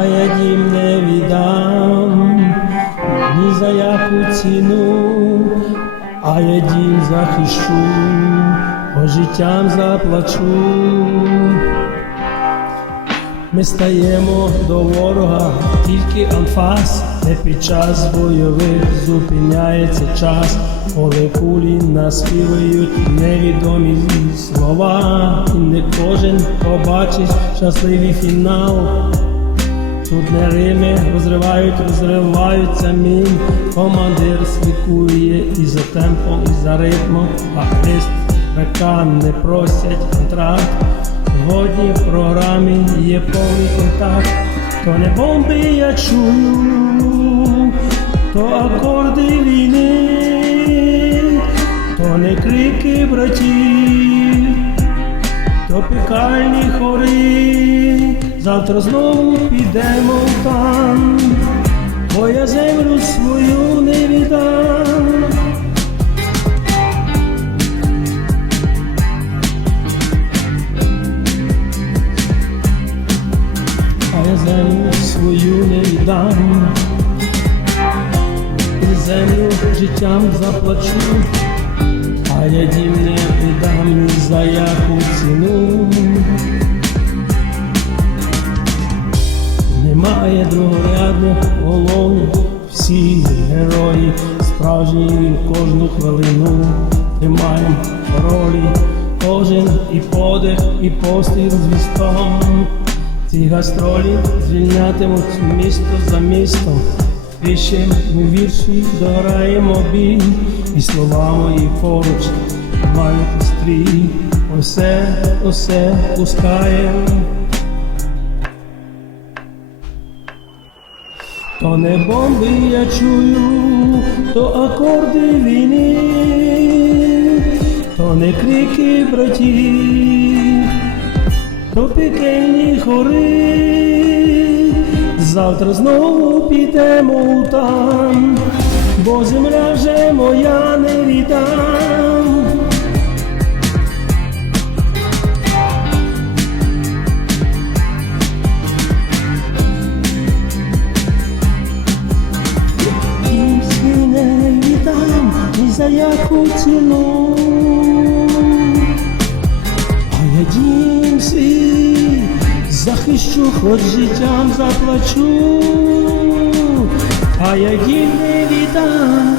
а я дім не віддам ні за яку ціну, а я дім захищу, бо життям заплачу. Ми стаємо до ворога, тільки анфас, не під час бойових зупиняється час, коли кулі наспівають невідомі слова, і не кожен побачить щасливий фінал. Тут не рими розривають, розриваються мін. Командир слідкує і за темпом, і за ритмом, а века не просять контракт. Сьогодні в програмі є повний контакт. То не бомби я чую, то акорди війни, то не крики братів то пекальні хори, завтра знову підемо там, бо я землю свою не віддам. А землю свою не віддам, і землю життям заплачу. А я дім не віддам Немає другорядних головних, всі герої справжні кожну хвилину. Тримаємо ролі, кожен і подих, і постріл з вістом. Ці гастролі звільнятимуть місто за містом. Пишем ми вірші, дограємо бій, і слова мої поруч мають стрій. Усе, усе пускаєм. То не бомби я чую, то акорди війни, то не крики братів, то пекельні хори, завтра знову підемо там, бо земля вже моя не віддам. За яку ціну. А я дім свій захищу, хоч життям заплачу, а я дім не віддам